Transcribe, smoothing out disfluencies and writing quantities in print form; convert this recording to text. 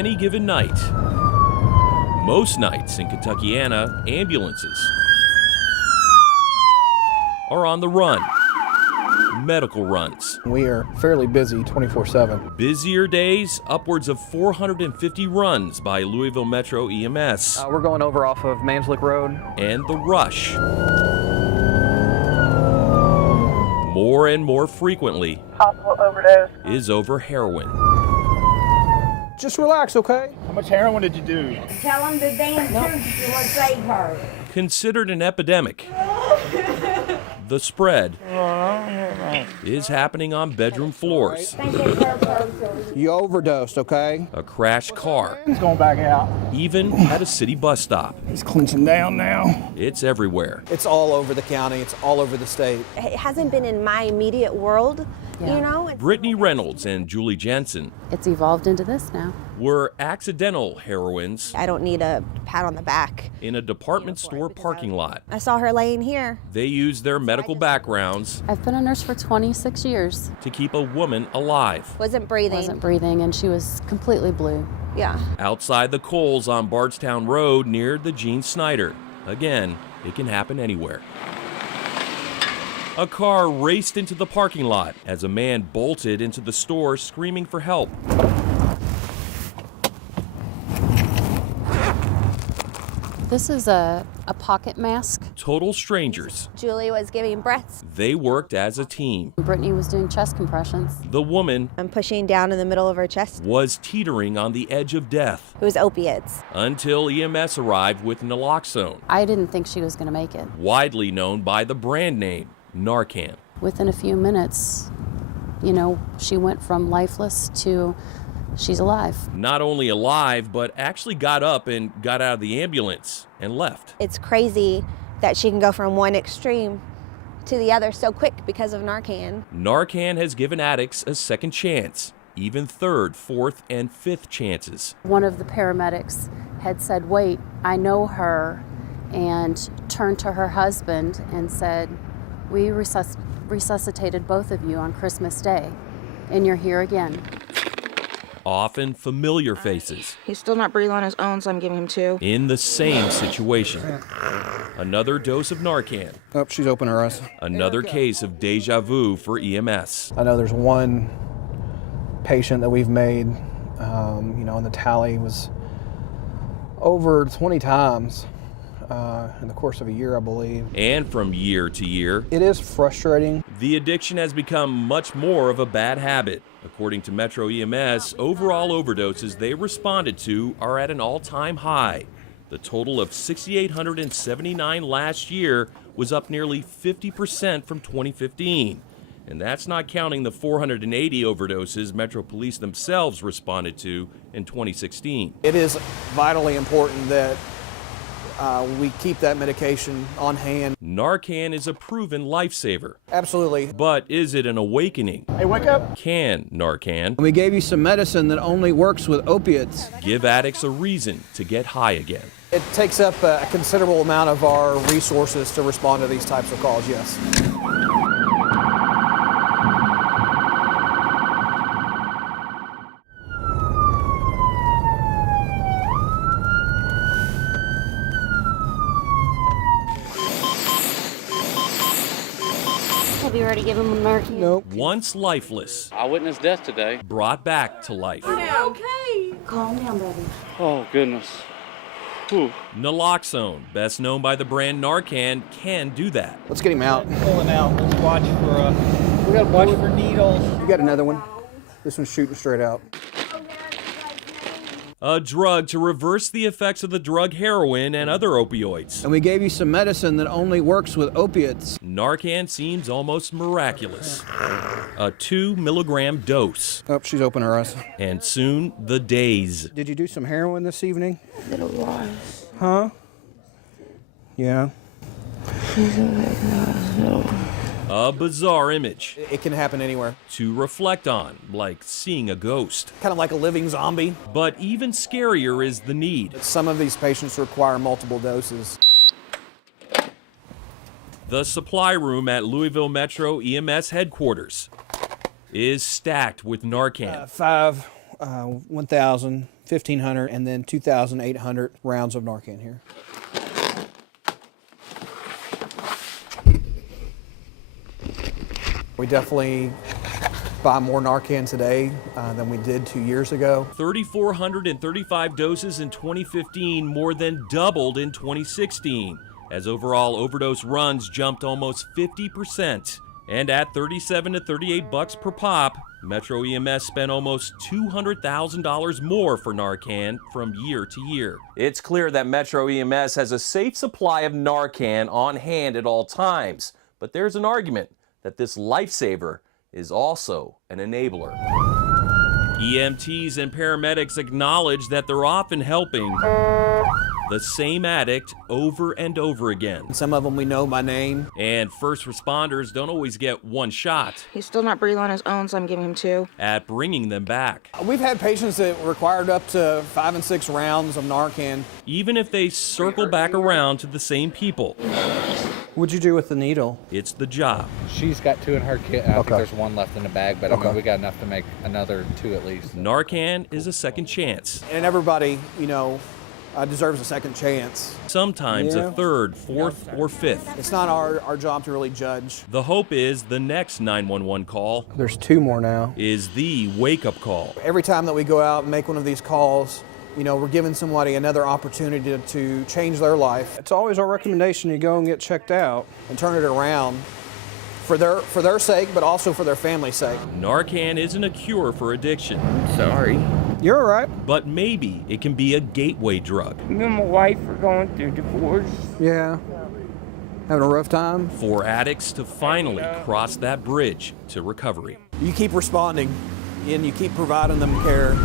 any given night, most nights in Kentuckiana, ambulances are on the run. Medical runs. We are fairly busy 24/7. Busier days, upwards of 450 runs by Louisville Metro EMS. We're going over off of Manslick Road. And the rush. More and more frequently Possible overdose. is over heroin. Just relax, okay? How much heroin did you do? Tell them the damn truth will save her. Considered an epidemic, the spread is happening on bedroom floors. You overdosed, okay? A crashed car, He's going back out. even at a city bus stop. He's clenching down now. It's everywhere. It's all over the county. It's all over the state. It hasn't been in my immediate world, you know? Brittany Reynolds and Julie Jensen It's evolved into this now. were accidental heroines I don't need a pat on the back. in a department store parking lot. I saw her laying here. They used their medical backgrounds I've been a nurse for 26 years. to keep a woman alive. Wasn't breathing. Wasn't breathing, and she was completely blue. Yeah. Outside the Coles on Bardstown Road near the Gene Snyder. Again, it can happen anywhere. A car raced into the parking lot as a man bolted into the store screaming for help. This is a pocket mask. Total strangers. Julie was giving breaths. They worked as a team. Brittany was doing chest compressions. The woman I'm pushing down in the middle of her chest. was teetering on the edge of death It was opiates. until EMS arrived with Naloxone, I didn't think she was going to make it. widely known by the brand name Narcan. Within a few minutes, you know, she went from lifeless to she's alive. Not only alive, but actually got up and got out of the ambulance and left. It's crazy that she can go from one extreme to the other so quick because of Narcan. Narcan has given addicts a second chance, even third, fourth, and fifth chances. One of the paramedics had said, "Wait, I know her," and turned to her husband and said, "We resuscitated both of you on Christmas Day, and you're here again." Often familiar faces He's still not breathing on his own, so I'm giving him 2. in the same situation. Another dose of Narcan, Oh, she's opening her eyes. another case of deja vu for EMS. I know there's one patient that we've made, and the tally was over 20 times in the course of a year, I believe. And from year to year, It is frustrating. the addiction has become much more of a bad habit. According to Metro EMS, overall overdoses they responded to are at an all-time high. The total of 6,879 last year was up nearly 50% from 2015. And that's not counting the 480 overdoses Metro Police themselves responded to in 2016. It is vitally important that we keep that medication on hand. Narcan is a proven lifesaver, Absolutely. but is it an awakening? Hey, wake up. Can Narcan We gave you some medicine that only works with opiates. give addicts a reason to get high again? It takes up a considerable amount of our resources to respond to these types of calls, yes. Have you already given him Narcan? Nope. Once lifeless, I witnessed death today. brought back to life. Okay. Calm down, baby. Oh, goodness. Whew. Naloxone, best known by the brand Narcan, can do that. Let's get him out. Pulling out. Let's watch for, we gotta watch for needles. You got another one? This one's shooting straight out. A drug to reverse the effects of the drug heroin and other opioids. And we gave you some medicine that only works with opiates. Narcan seems almost miraculous. A 2-milligram dose. Oh, she's opening her eyes. And soon, the days. Did you do some heroin this evening? Little was. Huh? Yeah. A bizarre image It can happen anywhere. to reflect on, like seeing a ghost. Kind of like a living zombie. But even scarier is the need. Some of these patients require multiple doses. The supply room at Louisville Metro EMS headquarters is stacked with Narcan. 5, 1,000, 1,500 and then 2,800 rounds of Narcan here. We definitely buy more Narcan today than we did 2 years ago. 3,435 doses in 2015, more than doubled in 2016, as overall overdose runs jumped almost 50%. And at $37 to $38 per pop, Metro EMS spent almost $200,000 more for Narcan from year to year. It's clear that Metro EMS has a safe supply of Narcan on hand at all times, but there's an argument that this lifesaver is also an enabler. EMTs and paramedics acknowledge that they're often helping the same addict over and over again. Some of them we know by name. And first responders don't always get one shot He's still not breathing on his own, so I'm giving him 2. at bringing them back. We've had patients that required up to 5 and 6 rounds of Narcan. Even if they circle back around to the same people, What'd you do with the needle? it's the job. She's got 2 in her kit. I think Okay. there's 1 left in the bag, but I Okay. mean, we got enough to make another 2 at least. Narcan is a second chance, And everybody, deserves a second chance. sometimes Yeah. a third, fourth, or fifth. It's not our job to really judge. The hope is the next 911 call There's 2 more now. is the wake-up call. Every time that we go out and make one of these calls, we're giving somebody another opportunity to change their life. It's always our recommendation you go and get checked out and turn it around for their sake, but also for their family's sake. Narcan isn't a cure for addiction, Sorry. You're all right. but maybe it can be a gateway drug Me and my wife are going through divorce. Yeah. Having a rough time? for addicts to finally cross that bridge to recovery. You keep responding and you keep providing them care.